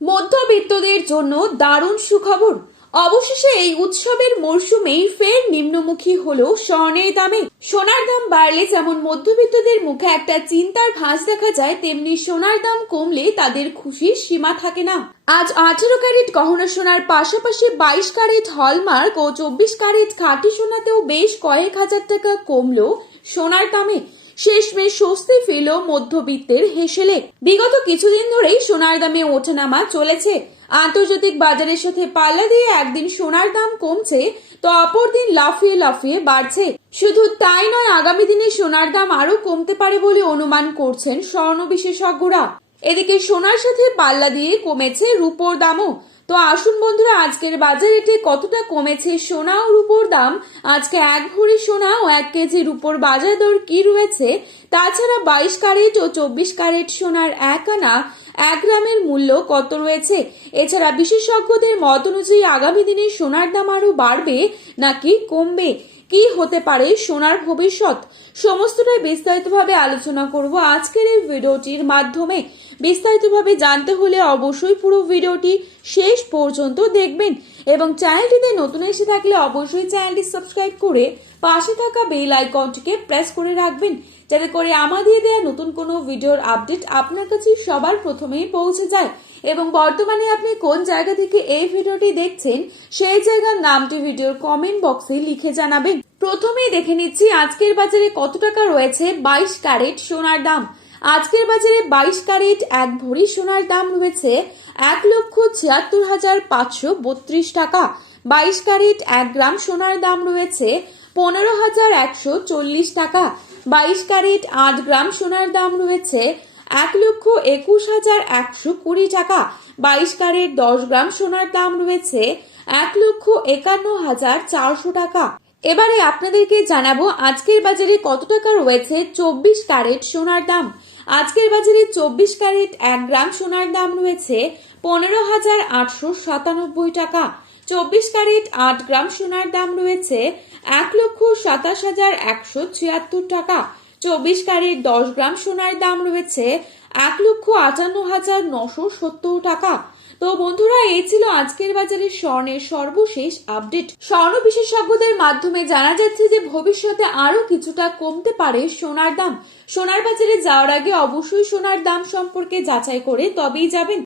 মধ্যবিত্তদের জন্য দারুণ সুখবর। অবশেষে এই উৎসবের মরশুমেই ফের নিম্নমুখী হলো স্বর্ণের দামে। সোনার দাম বাড়লে যেমন মধ্যবিত্তদের মুখে একটা চিন্তার ভাঁজ দেখা যায়, তেমনি সোনার দাম কমলে তাদের খুশির সীমা থাকে না। আজ 18 ক্যারেট গহনা সোনার পাশাপাশি 22 ক্যারেট হলমার্ক ও 24 ক্যারেট খাঁটি সোনাতেও বেশ কয়েক হাজার টাকা কমলো সোনার দামে। শেষমেশ স্বস্তি ফিরল মধ্যবিত্তের হেসেলে। বিগত কিছুদিন ধরেই সোনার দামে ওঠানামা চলেছে। আন্তর্জাতিক বাজারের সাথে পাল্লা দিয়ে একদিন সোনার দাম কমছে, তো অপরদিন লাফিয়ে লাফিয়ে বাড়ছে। শুধু তাই নয়, আগামী দিনে সোনার দাম আরো কমতে পারে বলে অনুমান করছেন স্বর্ণ বিশেষজ্ঞরা। এদিকে সোনার সাথে পাল্লা দিয়ে কমেছে রূপোর দামও। তো আসুন বন্ধুরা, আজকের বাজার রেটে কতটা কমেছে সোনা ও রূপোর দাম, আজকে 1 ভরি সোনা ও 1 কেজি রূপোর বাজার দর কি রয়েছে, তাছাড়া 22 ক্যারেট ও 24 ক্যারেট সোনার 1 আনা 1 গ্রামের মূল্য কত রয়েছে, এছাড়া বিশেষজ্ঞদের মত অনুযায়ী আগামী দিনে সোনার দাম আরো বাড়বে নাকি কমবে, কি হতে পারে সোনার ভবিষ্যৎ, সমস্তটাই বিস্তারিতভাবে আলোচনা করব আজকের এই ভিডিওটির মাধ্যমে। বিস্তারিতভাবে জানতে হলে অবশ্যই পুরো ভিডিওটি শেষ পর্যন্ত দেখবেন এবং চ্যানেলটিতে নতুন এসে থাকলে অবশ্যই চ্যানেলটি সাবস্ক্রাইব করে পাশে থাকা বেল আইকনটিকে প্রেস করে রাখবেন, যাতে করে আমাদের দেওয়া নতুন কোনো ভিডিওর আপডেট আপনার কাছে সবার প্রথমেই পৌঁছে যায়। এবং বর্তমানে আপনি কোন জায়গা থেকে এই ভিডিওটি দেখছেন, সেই জায়গার নামটি ভিডিওর কমেন্ট বক্সে লিখে জানাবেন। প্রথমেই দেখে নিচ্ছি আজকের বাজারে কত টাকা রয়েছে 22 ক্যারেট সোনার দাম। আজকের বাজারে 22 ক্যারেট 1 ভরি সোনার দাম রয়েছে 1,76,532 টাকা। 22 ক্যারেট 1 গ্রাম সোনার দাম রয়েছে 15,140 টাকা। 22 ক্যারেট 8 গ্রাম সোনার দাম রয়েছে 1,21,120 টাকা। 22 ক্যারেট 10 গ্রাম সোনার দাম রয়েছে 1,51,400 টাকা। এবারে আপনাদেরকে জানাবো আজকের বাজারে কত টাকা রয়েছে 24 ক্যারেট সোনার দাম। আজকের বাজারে 24 ক্যারেট 1 গ্রাম সোনার দাম রয়েছে 15,897 টাকা। 24 ক্যারেট 8 গ্রাম সোনার দাম রয়েছে 1,27,176 টাকা। 24 ক্যারেট 10 গ্রাম সোনার দাম রয়েছে 1,58,970 টাকা। তো বন্ধুরা, এই ছিল আজকের বাজারের স্বর্ণের সর্বশেষ আপডেট। স্বর্ণ বিশেষজ্ঞদের মাধ্যমে জানা যাচ্ছে যে ভবিষ্যতে আরো কিছুটা কমতে পারে সোনার দাম। সোনার বাজারে যাওয়ার আগে অবশ্যই সোনার দাম সম্পর্কে যাচাই করে তবেই যাবেন।